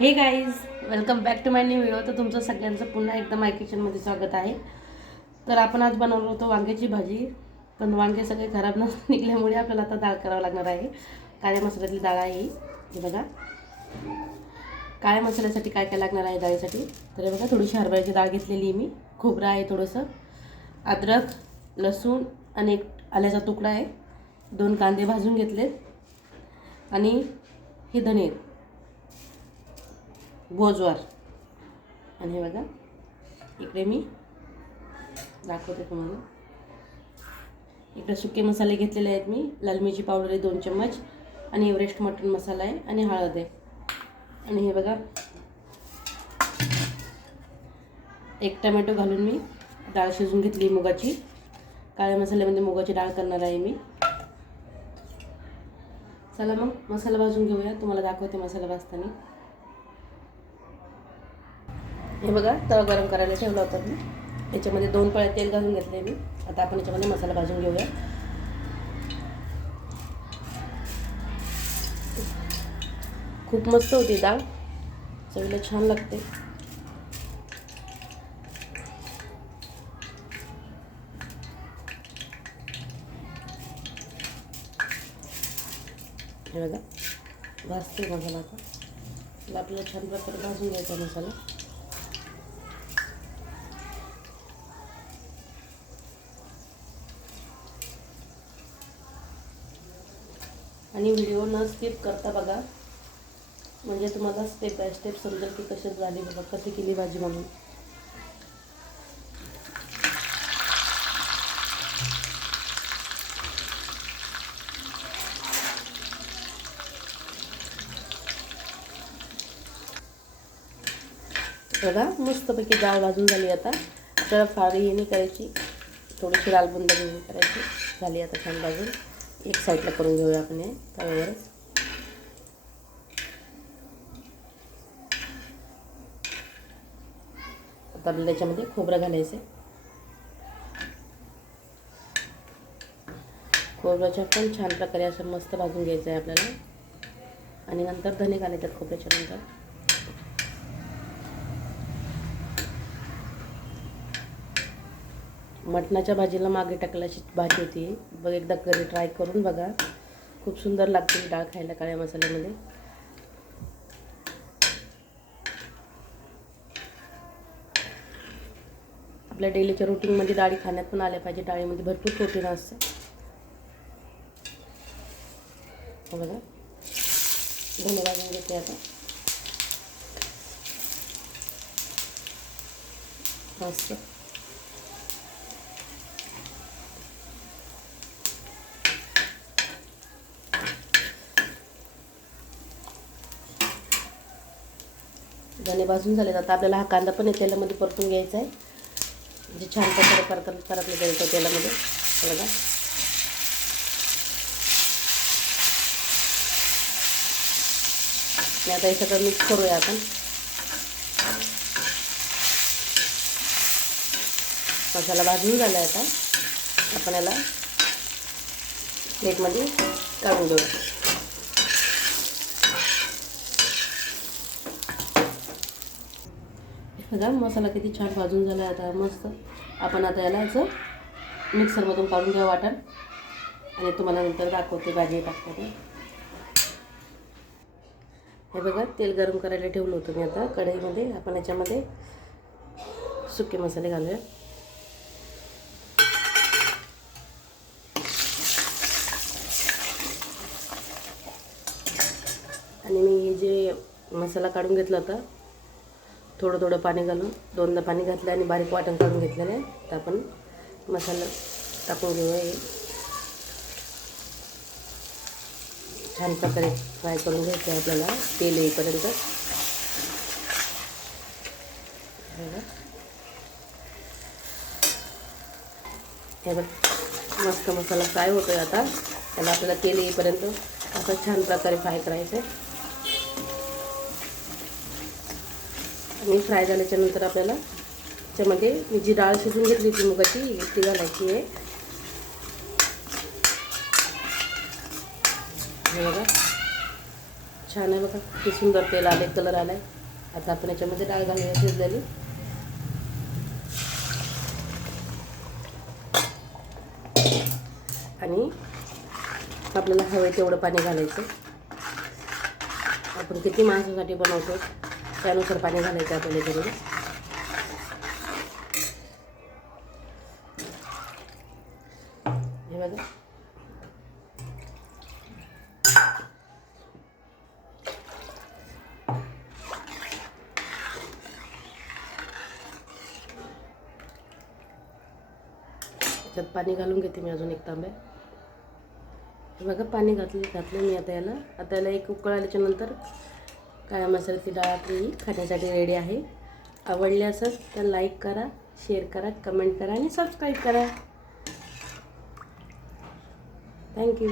Hey guys welcome back to my new video तर तुमचं सगळ्यांचं पुन्हा एकदा माय किचनमध्ये स्वागत आहे. तर आपण आज बनवलो होतो वांग्याची भाजी. पण वांगे सगळे खराब न निघल्यामुळे आपल्याला आता डाळ करावं लागणार आहे. काळ्या मसाल्यातली डाळ आहे ही. हे बघा. काळ्या मसाल्यासाठी काय काय लागणार आहे डाळीसाठी? तर बघा थोडीशी हरभऱ्याची डाळ घेतलेली आहे मी. खोबरं आहे थोडंसं. अद्रक लसूण आणि एक आल्याचा तुकडा आहे. दोन कांदे भाजून घेतलेत. आणि हे धने. भोजवार. आणि हे बघा इकडे मी दाखवते तुम्हाला. इकडे सुके मसाले घेतलेले आहेत मी. लाल मिरची पावडर आहे दोन चम्मच आणि एव्हरेस्ट मटन मसाला आहे आणि हळद आहे. आणि हे बघा एक टमॅटो घालून मी डाळ शिजून घेतली मुगाची. काळ्या मसाल्यामध्ये मुगाची डाळ करणार आहे मी. चला मग मसाला भाजून घेऊया. तुम्हाला दाखवते मसाला भाजताना. हे बघा तवा गरम करायला ठेवला होता मी. याच्यामध्ये दोन पळ्या तेल घालून घेतले मी. आता आपण याच्यामध्ये मसाला भाजून घेऊया. खूप मस्त होती डाळ. चवीला छान लागते. हे बघा भाजते मसाला आता. आपल्याला छान प्रकारे भाजून घ्यायचा मसाला. आणि व्हिडिओ न स्किप करता बघा. म्हणजे तुम्हाला स्टेप बाय स्टेप समजेल की कशी झाली बघा कशी केली भाजी म्हणून बघा मस्तपैकी डाळ भाजून झाली आता. तर फारी नाही करायची. थोडीशी लालबुंद करायची. झाली आता छान भाजून एक साईडला करून घेऊया आपण हे. आता आपल्याला त्याच्यामध्ये खोबरं घालायचं आहे. खोबऱ्याच्या पण छान प्रकारे असं मस्त भाजून घ्यायचं आहे आपल्याला. आणि नंतर धने घालायच्यात खोबऱ्याच्या नंतर. मटणाच्या भाजीला मागे टाकल्याची भाजी होती. बघ एकदा घरी ट्राय करून बघा. खूप सुंदर लागते डाळ खायला काळ्या मसाल्यामध्ये. आपल्या डेलीच्या रुटीनमध्ये डाळी खाण्यात पण आल्या पाहिजे. डाळीमध्ये भरपूर प्रोटीन असतं. हो बघा. धने भाजून घेते आता. मस्त. धने भाजून झाले आता आपल्याला हा कांदा पण आहे तेलामध्ये परतून घ्यायचा आहे. म्हणजे छान प्रकारे परत परतलं जाईल त्या तेलामध्ये. बघा. आता हे सगळं मिक्स करूया आपण. मसाला भाजून झाला आहे आता. आपण याला प्लेटमध्ये काढून घेऊया. बघा मसाला किती छान भाजून झाला आहे आता मस्त. आपण आता याला असं मिक्सरमधून काढून घ्या वाटण. आणि तुम्हाला नंतर दाखवते भाजी टाकते हे बघा तेल गरम करायला ठेवलं होतं मी आता. कढईमध्ये आपण याच्यामध्ये सुके मसाले घालूया. आणि मी हे जे मसाला काढून घेतला होता थोडं थोडं पाणी घालून दोनदा पाणी घातलं आणि बारीक वाटण करून घेतलेलं आहे. तर आपण मसाला टाकून घेऊया हे. छान प्रकारे फ्राय करून घ्यायचं आहे आपल्याला तेल येईपर्यंत. हे बघ मस्त मसाला फ्राय होतो आहे आता. त्याला आपल्याला तेल येईपर्यंत असं छान प्रकारे फ्राय करायचं आहे आणि फ्राय झाल्याच्यानंतर आपल्याला त्याच्यामध्ये मी जी डाळ शिजून घेतली होती मुगाची ती घालायची आहे. हे बघा. छान आहे बघा. किती सुंदर तेल आले कलर आलाय. आता आपण याच्यामध्ये डाळ घालूया शिजलेली. आणि आपल्याला हवे तेवढं पाणी घालायचं. आपण किती माणसासाठी बनवतो त्यानुसार पाणी घालायचं आपल्याला याच्यामध्ये हे बघा. त्याच्यात पाणी घालून घेते मी अजून एक तांब्या हे बघा पाणी घातले घातलं मी आता याला. आता याला एक उकळ आल्याच्यानंतर काळ्या मसाल्याची डाळ आपली खाण्यासाठी रेडी आहे. आवडली असेल तर लाईक करा शेअर करा कमेंट करा आणि सबस्क्राईब करा. थँक्यू